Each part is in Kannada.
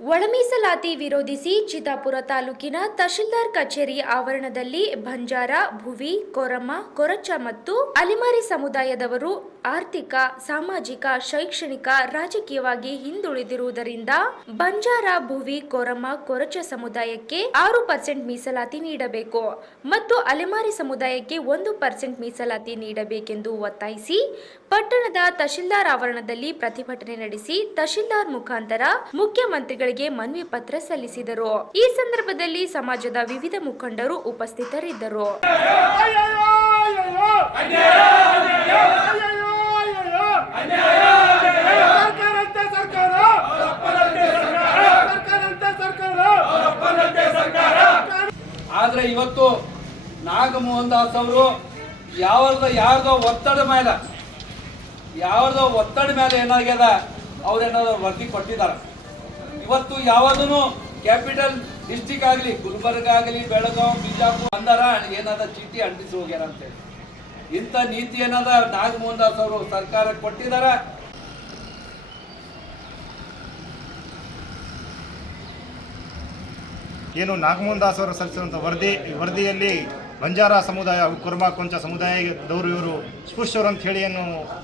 ಒಳಮೀಸಲಾತಿ ವಿರೋಧಿಸಿ ಚಿತ್ತಾಪುರ ತಾಲೂಕಿನ ತಹಶೀಲ್ದಾರ್ ಕಚೇರಿ ಆವರಣದಲ್ಲಿ ಬಂಜಾರ, ಭುವಿ, ಕೊರಮ, ಕೊರಚ ಮತ್ತು ಅಲಿಮಾರಿ ಸಮುದಾಯದವರು ಆರ್ಥಿಕ, ಸಾಮಾಜಿಕ, ಶೈಕ್ಷಣಿಕ, ರಾಜಕೀಯವಾಗಿ ಹಿಂದುಳಿದಿರುವುದರಿಂದ ಬಂಜಾರ, ಭುವಿ, ಕೊರಮ, ಕೊರಚ ಸಮುದಾಯಕ್ಕೆ ಆರು ಪರ್ಸೆಂಟ್ ಮೀಸಲಾತಿ ನೀಡಬೇಕು ಮತ್ತು ಅಲೆಮಾರಿ ಸಮುದಾಯಕ್ಕೆ ಒಂದು ಪರ್ಸೆಂಟ್ ಮೀಸಲಾತಿ ನೀಡಬೇಕೆಂದು ಒತ್ತಾಯಿಸಿ ಪಟ್ಟಣದ ತಹಶೀಲ್ದಾರ್ ಆವರಣದಲ್ಲಿ ಪ್ರತಿಭಟನೆ ನಡೆಸಿ ತಹಶೀಲ್ದಾರ್ ಮುಖಾಂತರ ಮುಖ್ಯಮಂತ್ರಿಗಳಿಗೆ ಮನವಿ ಪತ್ರ ಸಲ್ಲಿಸಿದರು. ಈ ಸಂದರ್ಭದಲ್ಲಿ ಸಮಾಜದ ವಿವಿಧ ಮುಖಂಡರು ಉಪಸ್ಥಿತರಿದ್ದರು. ಆದ್ರೆ ಇವತ್ತು ನಾಗಮೋಹನ್ ದಾಸ್ ಅವರು ಯಾವ್ದ ಯಾರ್ದೋ ಒತ್ತಡ ಮೇಲೆ ಯಾವ್ದೋ ಒತ್ತಡ ಮೇಲೆ ಏನಾಗ್ಯದ ಅವ್ರೇನಾದ್ರು ವರದಿ ಕೊಟ್ಟಿದ್ದಾರೆ. ಇವತ್ತು ಯಾವ್ದೂ ಕ್ಯಾಪಿಟಲ್ ಡಿಸ್ಟಿಕ್ ಆಗಲಿ, ಗುಲ್ಬರ್ಗ ಆಗಲಿ, ಬೆಳಗಾವ್, ಬಿಜಾಪುರ ಅಂದಾರ ಏನಾದ ಚೀಟಿ ಅಂಟಿಸಿ ಹೋಗ್ಯಾರ ಅಂತೇಳಿ ಇಂಥ ನೀತಿ ಏನದ ನಾಗಮೋಹನ್ ದಾಸ್ ಅವರು ಸರ್ಕಾರಕ್ಕೆ ಕೊಟ್ಟಿದ್ದಾರೆ ಏನು ನಾಗಮೋಹನ್ ದಾಸ್ ಅವರು ಸಲ್ಲಿಸಿದಂಥ ವರದಿ ವರದಿಯಲ್ಲಿ ಬಂಜಾರ ಸಮುದಾಯ, ಕುರ್ಮಾ ಕೊಂಚ ಸಮುದಾಯದವರು ಇವರು ಸ್ಪೃಶ್ಯರು ಅಂತ ಹೇಳಿ ಏನು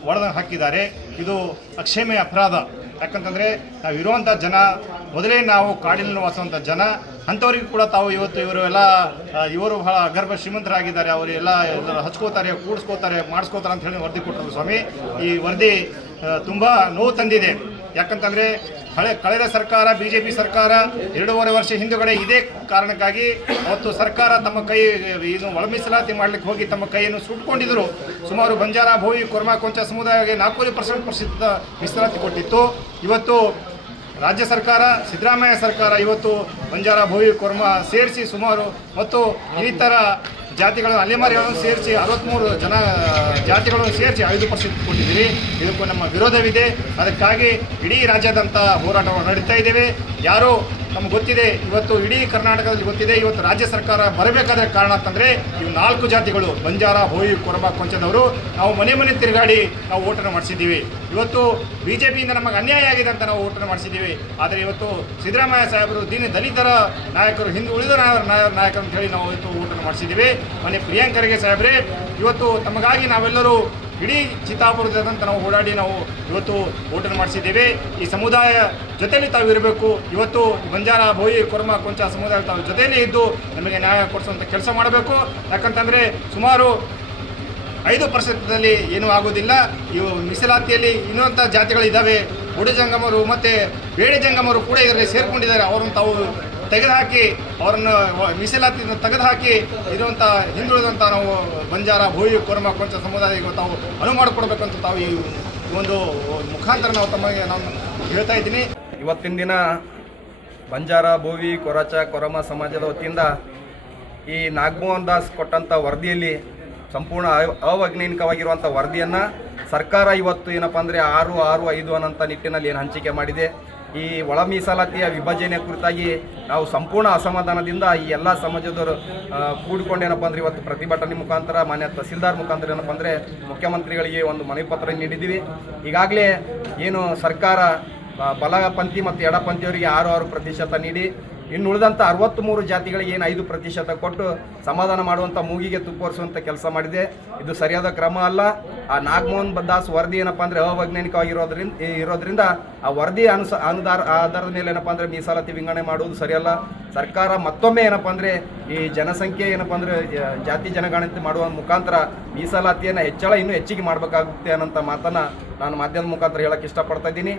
ಒಡೆದ ಹಾಕಿದ್ದಾರೆ. ಇದು ಅಕ್ಷಮ್ಯ ಅಪರಾಧ. ಯಾಕಂತಂದರೆ ನಾವು ಇರುವಂಥ ಜನ, ಮೊದಲೇ ನಾವು ಕಾಡಿನಲ್ಲಿ ವಾಸುವಂಥ ಜನ, ಅಂಥವ್ರಿಗೂ ಕೂಡ ತಾವು ಇವತ್ತು ಇವರು ಎಲ್ಲ ಇವರು ಬಹಳ ಅಗರ್ಭ ಶ್ರೀಮಂತರಾಗಿದ್ದಾರೆ. ಅವರು ಎಲ್ಲ ಹಚ್ಕೋತಾರೆ, ಕೂಡಿಸ್ಕೋತಾರೆ, ಮಾಡಿಸ್ಕೋತಾರೆ ಅಂತ ಹೇಳಿ ವರದಿ ಕೊಟ್ಟರು ಸ್ವಾಮಿ. ಈ ವರದಿ ತುಂಬ ನೋವು ತಂದಿದೆ. ಯಾಕಂತಂದರೆ ಹಳೆ ಕಳೆದ ಸರ್ಕಾರ ಬಿ ಜೆ ಪಿ ಸರ್ಕಾರ ಎರಡೂವರೆ ವರ್ಷ ಹಿಂದುಗಡೆ ಇದೇ ಕಾರಣಕ್ಕಾಗಿ ಅವತ್ತು ಸರ್ಕಾರ ತಮ್ಮ ಕೈ ಇದು ಒಳ ಮೀಸಲಾತಿ ಮಾಡಲಿಕ್ಕೆ ಹೋಗಿ ತಮ್ಮ ಕೈಯನ್ನು ಸುಟ್ಕೊಂಡಿದ್ದರು ಸುಮಾರು ಬಂಜಾರ ಭೋವಿ ಕೊರ್ಮಾ, ಕೊಂಚ ಸಮುದಾಯಕ್ಕೆ ನಾಲ್ಕೂವರೆ ಪರ್ಸೆಂಟ್ ಪ್ರಸಿದ್ಧ ಮೀಸಲಾತಿ ಕೊಟ್ಟಿತ್ತು. ಇವತ್ತು ರಾಜ್ಯ ಸರ್ಕಾರ, ಸಿದ್ದರಾಮಯ್ಯ ಸರ್ಕಾರ ಇವತ್ತು ಬಂಜಾರ ಭೋವಿ ಕೊರ್ಮ ಸೇರಿಸಿ ಸುಮಾರು ಮತ್ತು ಇನ್ನಿತರ ಜಾತಿಗಳು ಅಲೆಮಾರಿಗಳನ್ನು ಸೇರಿಸಿ ಅರವತ್ತ್ಮೂರು ಜನ, ಜಾತಿಗಳನ್ನು ಸೇರಿಸಿ ಐದು ಪರ್ಸೆಂಟ್ ಕೊಟ್ಟಿದ್ದೀರಿ ಇದಕ್ಕೂ ನಮ್ಮ ವಿರೋಧವಿದೆ. ಅದಕ್ಕಾಗಿ ಇಡೀ ರಾಜ್ಯಾದ್ಯಂತ ಹೋರಾಟವನ್ನು ನಡೀತಾ ಇದ್ದೇವೆ. ಯಾರು ನಮ್ಗೆ ಗೊತ್ತಿದೆ, ಇವತ್ತು ಇಡೀ ಕರ್ನಾಟಕದಲ್ಲಿ ಗೊತ್ತಿದೆ, ಇವತ್ತು ರಾಜ್ಯ ಸರ್ಕಾರ ಬರಬೇಕಾದ ಕಾರಣ ಅಂತಂದರೆ ಇವು ನಾಲ್ಕು ಜಾತಿಗಳು, ಬಂಜಾರ ಹೋಯಿ ಕೊರಬ, ಕೊಂಚದವರು. ನಾವು ಮನೆ ಮನೆ ತಿರುಗಾಡಿ ನಾವು ಓಟನ್ನು ಮಾಡಿಸಿದ್ದೀವಿ. ಇವತ್ತು ಬಿ ಜೆ ಪಿಯಿಂದ ನಮಗೆ ಅನ್ಯಾಯ ಆಗಿದೆ ಅಂತ ನಾವು ಓಟನ್ನು ಮಾಡಿಸಿದ್ದೀವಿ. ಆದರೆ ಇವತ್ತು ಸಿದ್ದರಾಮಯ್ಯ ಸಾಹೇಬರು ದೀನ ದಲಿತರ ನಾಯಕರು, ಹಿಂದೆ ಉಳಿದ ನಾಯ- ನಾಯ- ನಾಯಕರು ಅಂತ ಹೇಳಿ ನಾವು ಇವತ್ತು ಓಟನ್ನು ಮಾಡಿಸಿದ್ದೀವಿ. ಮನೆ ಪ್ರಿಯಾಂಕರಿಗೆ ಸಾಹೇಬ್ರೆ, ಇವತ್ತು ತಮಗಾಗಿ ನಾವೆಲ್ಲರೂ ಇಡೀ ಚಿತ್ತಾಪುರದಂತ ನಾವು ಓಡಾಡಿ ನಾವು ಇವತ್ತು ಓಟನ್ನು ಮಾಡಿಸಿದ್ದೇವೆ. ಈ ಸಮುದಾಯ ಜೊತೆಯಲ್ಲಿ ತಾವು ಇರಬೇಕು. ಇವತ್ತು ಬಂಜಾರ ಬೋಯಿ ಕೊರ್ಮ, ಕೊಂಚ ಸಮುದಾಯ ತಾವು ಜೊತೆಯಲ್ಲಿ ಇದ್ದು ನಮಗೆ ನ್ಯಾಯ ಕೊಡಿಸುವಂಥ ಕೆಲಸ ಮಾಡಬೇಕು. ಯಾಕಂತಂದರೆ ಸುಮಾರು ಐದು ಪ್ರತಿಶತದಲ್ಲಿ ಏನೂ ಆಗೋದಿಲ್ಲ. ಇವು ಮೀಸಲಾತಿಯಲ್ಲಿ ಇನ್ನೊಂಥ ಜಾತಿಗಳಿದ್ದಾವೆ. ಬುಡ ಜಂಗಮರು ಮತ್ತು ಬೇಡೆ ಜಂಗಮರು ಕೂಡ ಇದರಲ್ಲಿ ಸೇರಿಕೊಂಡಿದ್ದಾರೆ. ಅವರನ್ನು ತಾವು ತೆಗೆದುಹಾಕಿ ಅವರನ್ನು ಮೀಸಲಾತಿಯನ್ನು ತೆಗೆದುಹಾಕಿ ಇರುವಂಥ ಹಿಂದುಳಿದಂಥ ನಾವು ಬಂಜಾರ ಭೋಯಿ ಕೊರ್ಮ, ಕೊಂಚ ಸಮುದಾಯಕ್ಕೆ ತಾವು ಅನುವು ಮಾಡಿಕೊಡ್ಬೇಕಂತ ತಾವು ಈ ಒಂದು ಮುಖಾಂತರ ನಾವು ತಮಗೆ ನಾನು ಹೇಳ್ತಾ ಇದ್ದೀನಿ. ಇವತ್ತಿನ ದಿನ ಬಂಜಾರ, ಭೂವಿ, ಕೊರಚ, ಕೊರಮ ಸಮಾಜದ ವತಿಯಿಂದ ಈ ನಾಗಮೋಹನ್ ದಾಸ್ ಕೊಟ್ಟಂಥ ವರದಿಯಲ್ಲಿ ಸಂಪೂರ್ಣ ಅವ- ಅವೈಜ್ಞಾನಿಕವಾಗಿರುವಂಥ ವರದಿಯನ್ನು ಸರ್ಕಾರ ಇವತ್ತು ಏನಪ್ಪ ಅಂದರೆ ಆರು ಆರು, ಐದು ಅನ್ನೋಂಥ ನಿಟ್ಟಿನಲ್ಲಿ ಏನು ಹಂಚಿಕೆ ಮಾಡಿದೆ. ಈ ಒಳ ಮೀಸಲಾತಿಯ ವಿಭಜನೆ ಕುರಿತಾಗಿ ನಾವು ಸಂಪೂರ್ಣ ಅಸಮಾಧಾನದಿಂದ ಈ ಎಲ್ಲ ಸಮಾಜದವರು ಕೂಡಿಕೊಂಡು ಏನಪ್ಪ ಅಂದರೆ ಇವತ್ತು ಪ್ರತಿಭಟನೆ ಮುಖಾಂತರ, ಮಾನ್ಯ ತಹಸೀಲ್ದಾರ್ ಮುಖಾಂತರ ಏನಪ್ಪ ಅಂದರೆ ಮುಖ್ಯಮಂತ್ರಿಗಳಿಗೆ ಒಂದು ಮನವಿ ಪತ್ರ ನೀಡಿದ್ದೀವಿ. ಈಗಾಗಲೇ ಏನು ಸರ್ಕಾರ ಬಲಪಂಥಿ ಮತ್ತು ಎಡಪಂಥಿಯವರಿಗೆ ಆರು ಆರು ಪ್ರತಿಶತ ನೀಡಿ ಇನ್ನು ಉಳಿದಂಥ ಅರವತ್ತ್ಮೂರು ಜಾತಿಗಳಿಗೆ ಏನು ಐದು ಪ್ರತಿಶತ ಕೊಟ್ಟು ಸಮಾಧಾನ ಮಾಡುವಂಥ ಮೂಗಿಗೆ ತುಪ್ಪರಿಸುವಂಥ ಕೆಲಸ ಮಾಡಿದೆ. ಇದು ಸರಿಯಾದ ಕ್ರಮ ಅಲ್ಲ. ಆ ನಾಗಮೋಹನ್ ದಾಸ್ ವರದಿ ಏನಪ್ಪ ಅಂದರೆ ಅವೈಜ್ಞಾನಿಕವಾಗಿರೋದ್ರಿಂದ ಇರೋದ್ರಿಂದ ಆ ವರದಿ ಅನುಸ, ಅನುದಾರ, ಆಧಾರದ ಮೇಲೆ ಏನಪ್ಪ ಅಂದರೆ ಮೀಸಲಾತಿ ವಿಂಗಡಣೆ ಮಾಡುವುದು ಸರಿಯಲ್ಲ. ಸರ್ಕಾರ ಮತ್ತೊಮ್ಮೆ ಏನಪ್ಪ ಅಂದರೆ ಈ ಜನಸಂಖ್ಯೆ ಏನಪ್ಪ ಅಂದರೆ ಜಾತಿ ಜನಗಣತಿ ಮಾಡುವ ಮುಖಾಂತರ ಮೀಸಲಾತಿಯನ್ನು ಹೆಚ್ಚಳ ಇನ್ನೂ ಹೆಚ್ಚಿಗೆ ಮಾಡಬೇಕಾಗುತ್ತೆ ಅನ್ನೋಂಥ ಮಾತನ್ನು ನಾನು ಮಾಧ್ಯಮದ ಮುಖಾಂತರ ಹೇಳೋಕ್ಕೆ ಇಷ್ಟಪಡ್ತಾ ಇದ್ದೀನಿ.